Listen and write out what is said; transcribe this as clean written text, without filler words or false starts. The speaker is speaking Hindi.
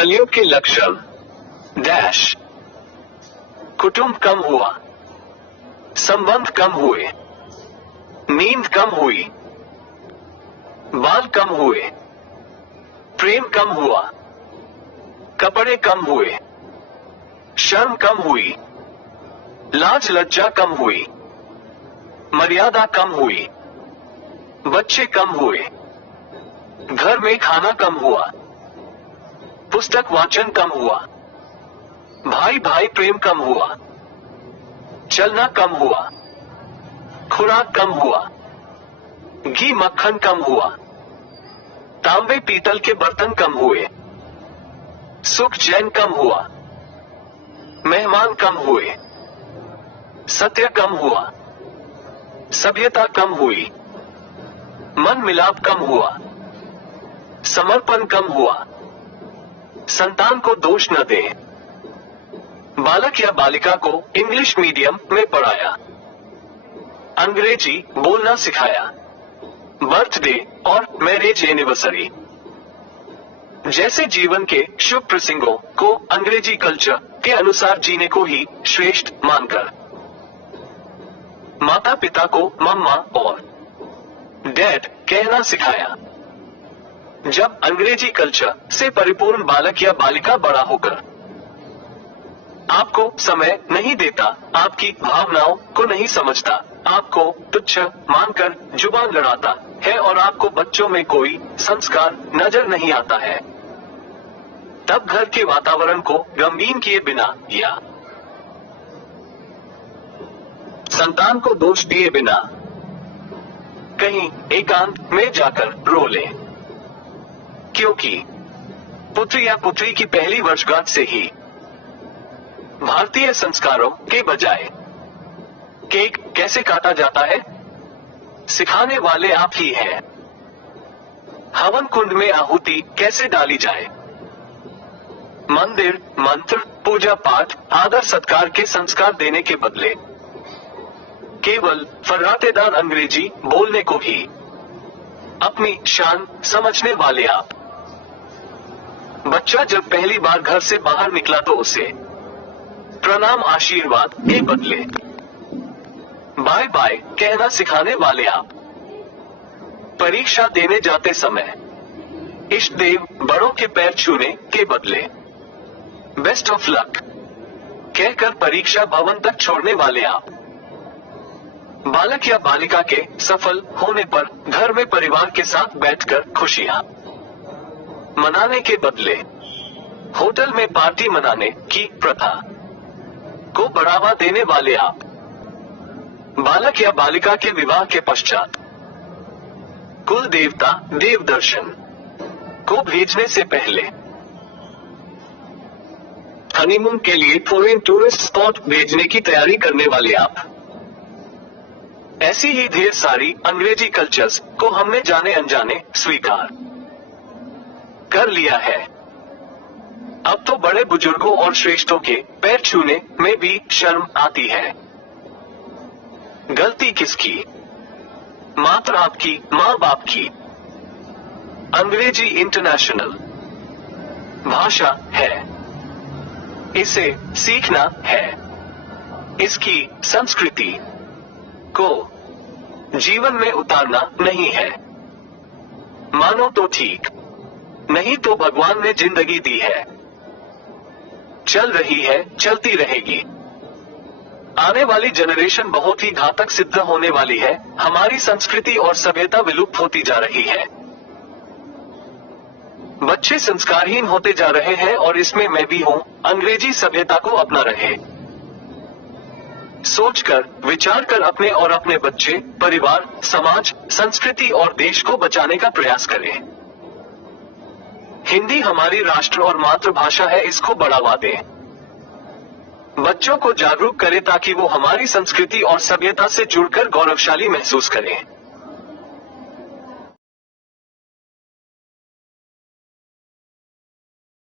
कलयुग के लक्षण डैश। कुटुंब कम हुआ, संबंध कम हुए, नींद कम हुई, बाल कम हुए, प्रेम कम हुआ, कपड़े कम हुए, शर्म कम हुई, लाज लज्जा कम हुई, मर्यादा कम हुई, बच्चे कम हुए, घर में खाना कम हुआ, पुस्तक वाचन कम हुआ, भाई भाई प्रेम कम हुआ, चलना कम हुआ, खुराक कम हुआ, घी मक्खन कम हुआ, तांबे पीतल के बर्तन कम हुए, सुख चैन कम हुआ, मेहमान कम हुए, सत्य कम हुआ, सभ्यता कम हुई, मन मिलाप कम हुआ, समर्पण कम हुआ, संतान को दोष न दे। बालक या बालिका को इंग्लिश मीडियम में पढ़ाया, अंग्रेजी बोलना सिखाया, बर्थडे और मैरिज एनिवर्सरी जैसे जीवन के शुभ प्रसंगों को अंग्रेजी कल्चर के अनुसार जीने को ही श्रेष्ठ मानकर माता पिता को मम्मा और डैड कहना सिखाया। जब अंग्रेजी कल्चर से परिपूर्ण बालक या बालिका बड़ा होकर आपको समय नहीं देता, आपकी भावनाओं को नहीं समझता, आपको तुच्छ मानकर जुबान लड़ाता है और आपको बच्चों में कोई संस्कार नजर नहीं आता है, तब घर के वातावरण को गंभीर किए बिना या संतान को दोष दिए बिना कहीं एकांत में जाकर रो ले, क्योंकि पुत्र या पुत्री की पहली वर्षगांठ से ही भारतीय संस्कारों के बजाय केक कैसे काटा जाता है सिखाने वाले आप ही हैं। हवन कुंड में आहुति कैसे डाली जाए, मंदिर मंत्र पूजा पाठ आदर सत्कार के संस्कार देने के बदले केवल फर्राटेदार अंग्रेजी बोलने को ही अपनी शान समझने वाले आप। बच्चा जब पहली बार घर से बाहर निकला तो उसे प्रणाम आशीर्वाद के बदले बाय बाय कहना सिखाने वाले आप। परीक्षा देने जाते समय इष्ट देव बड़ों के पैर छूने के बदले बेस्ट ऑफ लक कहकर परीक्षा भवन तक छोड़ने वाले आप। बालक या बालिका के सफल होने पर घर में परिवार के साथ बैठकर खुशियां मनाने के बदले होटल में पार्टी मनाने की प्रथा को बढ़ावा देने वाले आप। बालक या बालिका के विवाह के पश्चात कुल देवता देव दर्शन को भेजने से पहले हनीमून के लिए फॉरेन टूरिस्ट स्पॉट भेजने की तैयारी करने वाले आप। ऐसी ही ढेर सारी अंग्रेजी कल्चर्स को हमने जाने अनजाने स्वीकार कर लिया है। अब तो बड़े बुजुर्गों और श्रेष्ठों के पैर छूने में भी शर्म आती है। गलती किसकी? मात्र आपकी, माँ बाप की। अंग्रेजी इंटरनेशनल भाषा है, इसे सीखना है। इसकी संस्कृति को जीवन में उतारना नहीं है। मानो तो ठीक, नहीं तो भगवान ने जिंदगी दी है, चल रही है, चलती रहेगी। आने वाली जनरेशन बहुत ही घातक सिद्ध होने वाली है। हमारी संस्कृति और सभ्यता विलुप्त होती जा रही है। बच्चे संस्कारहीन होते जा रहे हैं और इसमें मैं भी हूं। अंग्रेजी सभ्यता को अपना रहे। सोचकर विचार कर अपने और अपने बच्चे, परिवार, समाज, संस्कृति और देश को बचाने का प्रयास करें। हिंदी हमारी राष्ट्र और मातृभाषा है, इसको बढ़ावा दें। बच्चों को जागरूक करें ताकि वो हमारी संस्कृति और सभ्यता से जुड़कर गौरवशाली महसूस करें।